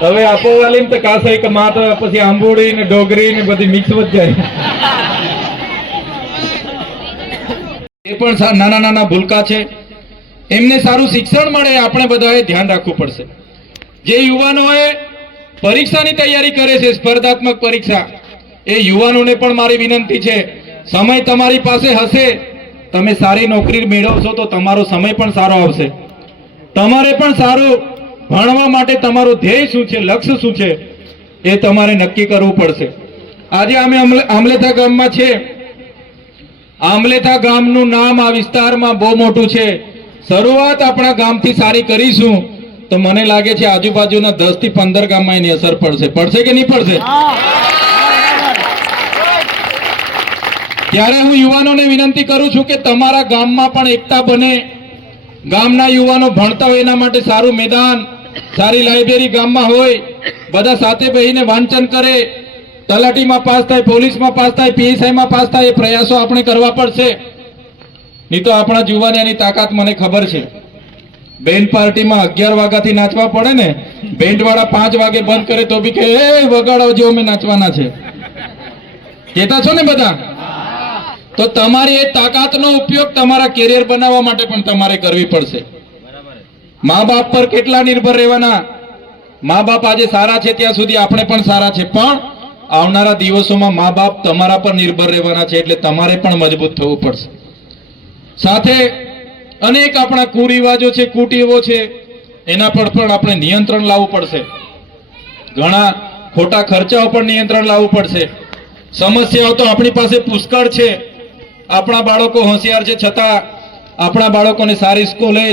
હવે આપોવા લઈને તો કાસા એક માત્ર પછી આંબોડી ને ડોગરી ને બધી મિક્સ વધ જાય એ પણ નાના નાના ભૂલકા છે એમને સારું શિક્ષણ મળે આપણે બધાએ ધ્યાન રાખવું પડશે જે યુવાનોએ પરીક્ષાની તૈયારી કરે છે સ્પર્ધાત્મક પરીક્ષા એ યુવાનોને પણ મારી વિનંતી છે સમય તમારી પાસે હશે તમે સારી નોકરી મેળવશો તો તમારો સમય પણ સારો આવશે તમારે પણ સારું ભણવા માટે તમારું ધ્યેય શું છે લક્ષ્ય શું છે એ તમારે નક્કી કરવું પડશે આજે અમે આમલેથા ગામમાં છે આમલેથા ગામનું નામ આ વિસ્તારમાં બહુ મોટું છે શરૂઆત આપણા ગામથી સારી કરીશું તો મને લાગે છે આજુબાજુના દસ થી પંદર ગામમાં એની અસર પડશે પડશે કે નહીં પડશે ત્યારે હું યુવાનોને વિનંતી કરું છું કે તમારા ગામમાં પણ એકતા બને ગામના યુવાનો ભણતા હોય એના માટે સારું મેદાન સારી લાઇબ્રેરી ગામમાં હોય બધા સાથે બેહીને વાંચન કરે તલાટીમાં પાસ થાય પોલીસમાં પાસ થાય પીએસઆઈમાં પાસ થાય એ પ્રયાસો આપણે કરવા પડશે નહીં તો આપણા યુવાને એની તાકાત મને ખબર છે બેન્ડ પાર્ટીમાં અગિયાર વાગ્યાથી નાચવા પડે ને બેન્ડવાળા પાંચ વાગે બંધ કરે તો બી કે એ વગાડો જેવો અમે નાચવાના છે કહેતા છો ને બધા તો તમારી એ તાકાતનો ઉપયોગ તમારા કેરિયર બનાવવા માટે પણ તમારે કરવી પડશે મા બાપ પર કેટલા નિર્ભર રહેવાના મા બાપ આજે સારા છે ત્યાં સુધી આપણે પણ સારા છે પણ આવનારા દિવસોમાં મા બાપ તમારા પર નિર્ભર રહેવાના છે એટલે તમારે પણ મજબૂત થવું પડશે સાથે અનેક આપણા કુરિવાજો છે કુટીવો છે એના પર પણ આપણે નિયંત્રણ લાવવું પડશે ઘણા ખોટા ખર્ચાઓ પર નિયંત્રણ લાવવું પડશે સમસ્યાઓ તો આપણી પાસે પુષ્કળ છે આપણા બાળકો હોશિયાર છે છતાં આપણા બાળકોને સારી સ્કૂલે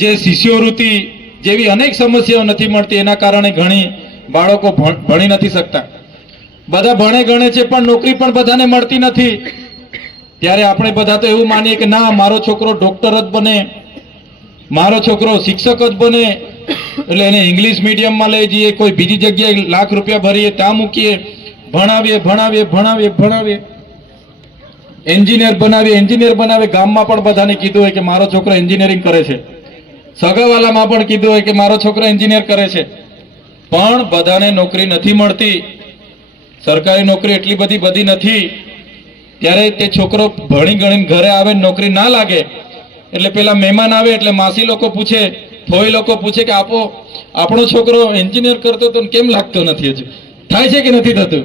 જે શિષ્યવૃત્તિ જેવી અનેક સમસ્યાઓ નથી મળતી એના કારણે ઘણી બાળકો ભણી નથી શકતા બધા ભણે ગણે છે પણ નોકરી પણ બધાને મળતી નથી ત્યારે આપણે બધા તો એવું માનીએ કે ના મારો છોકરો ડૉક્ટર જ બને મારો છોકરો શિક્ષક જ બને એટલે એને ઇંગ્લિશ મીડિયમમાં લઈ જઈએ કોઈ બીજી જગ્યાએ લાખ રૂપિયા ભરીએ ત્યાં મૂકીએ ભણાવીએ ભણાવીએ ભણાવીએ ભણાવીએ એન્જિનિયર બનાવીએ એન્જિનિયર બનાવે ગામમાં પણ બધાને કીધું હોય કે મારો છોકરો એન્જિનિયરિંગ કરે છે સગાવાલામાં પણ કીધું હોય કે મારો છોકરો એન્જિનિયર કરે છે પણ બધાને નોકરી નથી મળતી સરકારી નોકરી એટલી બધી બધી નથી ત્યારે તે છોકરો ભણી ગણીને ઘરે આવે નોકરી ના લાગે એટલે પેલા મહેમાન આવે એટલે માસી લોકો પૂછે ફોઈ લોકો પૂછે કે આપો આપણો છોકરો એન્જિનિયર કરતો તો કેમ લાગતો નથી હજુ થાય છે કે નથી થતું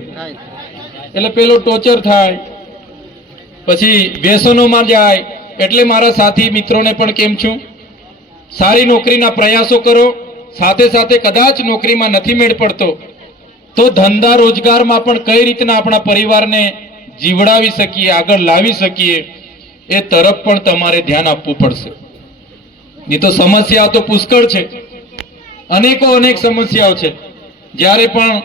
એટલે પેલો ટોચર થાય પછી વ્યસનોમાં જાય એટલે મારા સાથી મિત્રોને પણ કેમ છું સારી નોકરીના પ્રયાસો કરો સાથે સાથે કદાચ નોકરીમાં નથી મેળ પડતો તો ધંધા રોજગારમાં પણ કઈ રીતના આપણા પરિવારને જીવડાવી શકીએ આગળ લાવી શકીએ એ તરફ પણ તમારે ધ્યાન આપવું પડશે એ તો સમસ્યા તો પુષ્કળ છે અનેકો અનેક સમસ્યાઓ છે જ્યારે પણ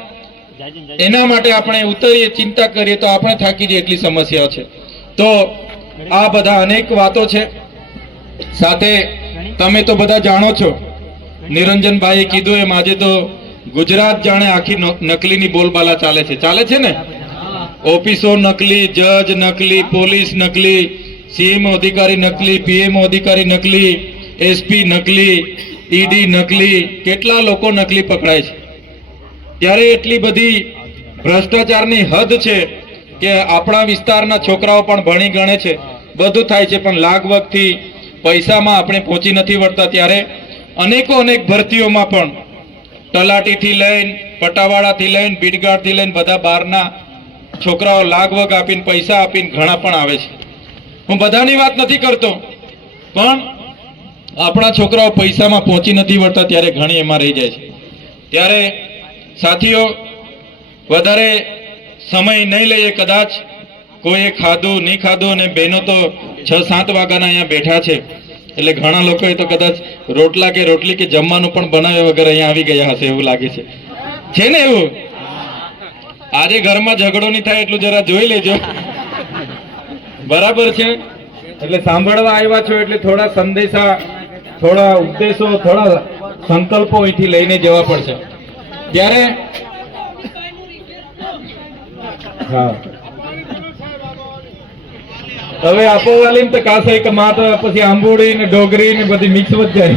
એના માટે આપણે ઉતરીએ ચિંતા કરીએ તો આપણે થાકી જઈએ એટલી સમસ્યાઓ છે તો આ બધા અનેક વાતો છે સાથે તમે તો બધા જાણો છો નિરંજનભાઈએ કીધું એમ આજે તો ગુજરાત જાણે આખી નકલીની બોલબાલા ચાલે છે ચાલે છે ને ઓફિસો નકલી જજ નકલી પોલીસ નકલી સીએમઓ અધિકારી નકલી પીએમઓ અધિકારી નકલી એસપી નકલી ઈડી નકલી કેટલા લોકો નકલી પકડાય છે ત્યારે એટલી બધી ભ્રષ્ટાચારની હદ છે કે આપણા વિસ્તારના છોકરાઓ પણ ભણી ગણે છે બધું થાય છે પણ લાગવગથી પૈસામાં આપણે પહોંચી નથી વળતા ત્યારે અનેકો અનેક ભરતીઓમાં પણ તલાટીથી લઈને પટાવાળાથી લઈને બીડગાડથી લઈને બધા બહારના છોકરાઓ લાગવગ આપીને પૈસા આપીને ઘણા પણ આવે છે હું બધાની વાત નથી કરતો પણ આપણા છોકરાઓ પૈસામાં પહોંચી નથી વળતા ત્યારે ઘણી એમાં રહી જાય છે ત્યારે સાથીઓ વધારે સમય નહીં લઈએ કદાચ કોઈએ ખાધું નહીં ખાધું અને બહેનો તો છ સાત વાગ્યાના અહીંયા બેઠા છે એટલે ઘણા લોકોએ તો કદાચ રોટલા કે રોટલી કે જમવાનું પણ બનાવ્યા વગર અહીંયા આવી ગયા હશે એવું લાગે છે છે ને એવું આજે ઘરમાં ઝઘડો નહીં થાય એટલું જરા જોઈ લેજો બરાબર છે એટલે સાંભળવા આવ્યા છો એટલે થોડા સંદેશા થોડા ઉપદેશો થોડા સંકલ્પો અહીંથી લઈને જવા પડશે ત્યારે હા હવે આપો વાલી ને તો કાસે એક માતા પછી આંબોડી ને ડોગરી ને બધી મિક્સ જ જાય